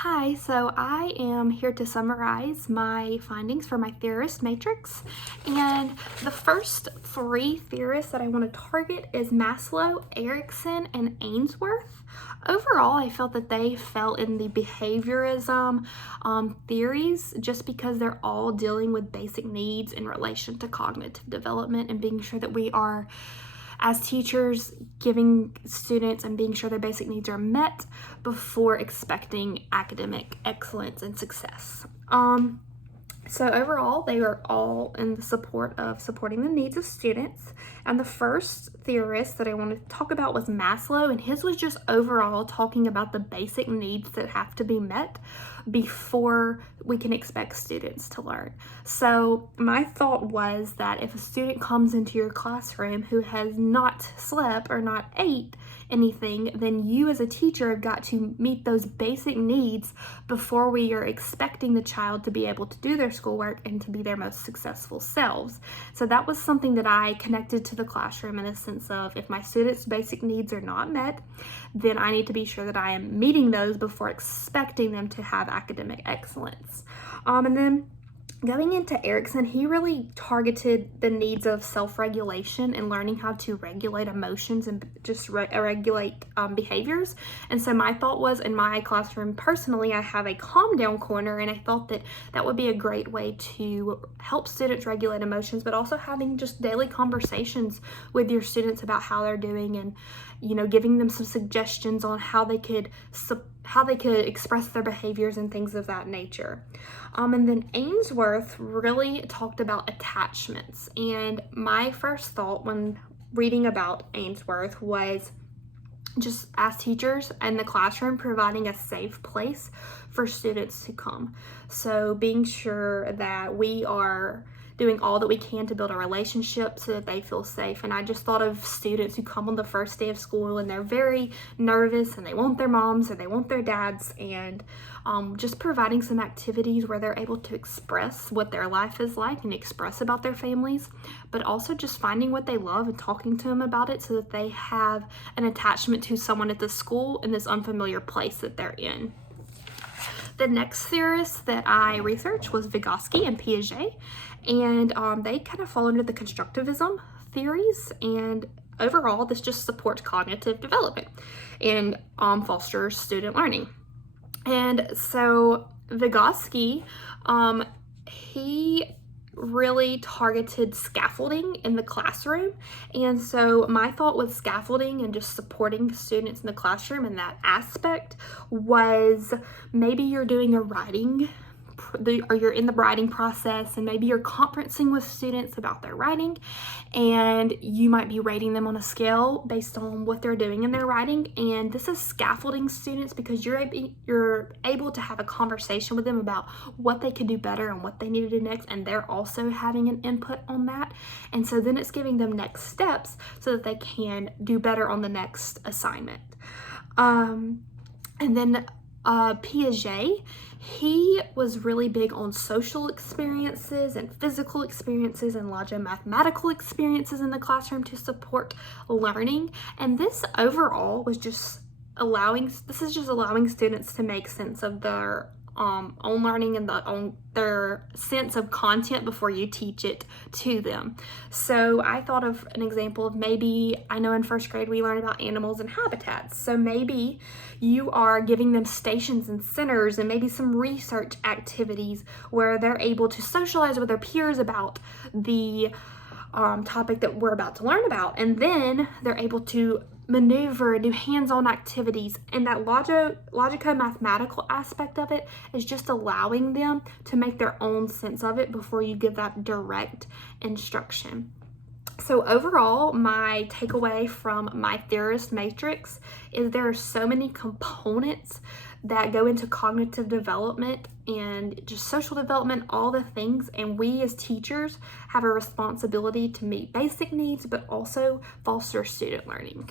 Hi, so I am here to summarize my findings for my Theorist Matrix. And the first three theorists that I want to target is Maslow, Erikson, and Ainsworth. Overall, I felt that they fell in the behaviorism theories just because they're all dealing with basic needs in relation to cognitive development and being sure that we are, as teachers, giving students and being sure their basic needs are met before expecting academic excellence and success. So overall, they are all in the support of supporting the needs of students. And the first theorist that I want to talk about was Maslow, and his was just overall talking about the basic needs that have to be met before we can expect students to learn. So my thought was that if a student comes into your classroom who has not slept or not ate anything, then you as a teacher have got to meet those basic needs before we are expecting the child to be able to do their schoolwork and to be their most successful selves. So that was something that I connected to the classroom in a sense of, if my students' basic needs are not met, then I need to be sure that I am meeting those before expecting them to have academic excellence. And then going into Erikson, he really targeted the needs of self-regulation and learning how to regulate emotions and just regulate behaviors. And so my thought was, in my classroom personally, I have a calm down corner, and I thought that that would be a great way to help students regulate emotions, but also having just daily conversations with your students about how they're doing, and giving them some suggestions on how they could express their behaviors and things of that nature. And then Ainsworth really talked about attachments. And my first thought when reading about Ainsworth was, just as teachers in the classroom, providing a safe place for students to come. So being sure that we are doing all that we can to build a relationship so that they feel safe. And I just thought of students who come on the first day of school and they're very nervous and they want their moms or they want their dads, and just providing some activities where they're able to express what their life is like and express about their families, but also just finding what they love and talking to them about it so that they have an attachment to someone at the school in this unfamiliar place that they're in. The next theorist that I researched was Vygotsky and Piaget, and they kind of fall under the constructivism theories, and overall this just supports cognitive development and fosters student learning. And so Vygotsky, he really targeted scaffolding in the classroom. And so my thought with scaffolding and just supporting students in the classroom in that aspect was, maybe you're doing a writing or you're in the writing process, and maybe you're conferencing with students about their writing, and you might be rating them on a scale based on what they're doing in their writing. And this is scaffolding students because you're able to have a conversation with them about what they could do better and what they need to do next, and they're also having an input on that. And so then it's giving them next steps so that they can do better on the next assignment. And then Piaget, he was really big on social experiences and physical experiences and larger mathematical experiences in the classroom to support learning. And this overall was just allowing students to make sense of their own learning and their sense of content before you teach it to them. So I thought of an example of, maybe, I know in first grade we learn about animals and habitats. So maybe you are giving them stations and centers and maybe some research activities where they're able to socialize with their peers about the topic that we're about to learn about. And then they're able to maneuver and do hands-on activities, and that logico-mathematical aspect of it is just allowing them to make their own sense of it before you give that direct instruction. So overall, my takeaway from my Theorist Matrix is there are so many components that go into cognitive development and just social development, all the things, and we as teachers have a responsibility to meet basic needs but also foster student learning.